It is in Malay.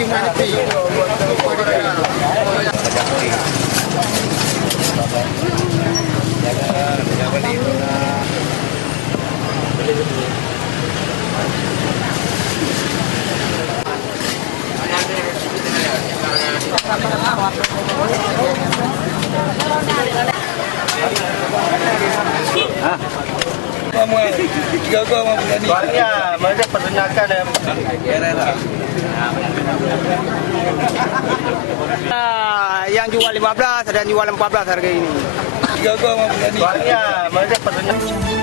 Menghadapi. Soalnya mereka pertanyakan Yang jual 15 dan jual 14 harga ini. soalnya mereka pertanyakan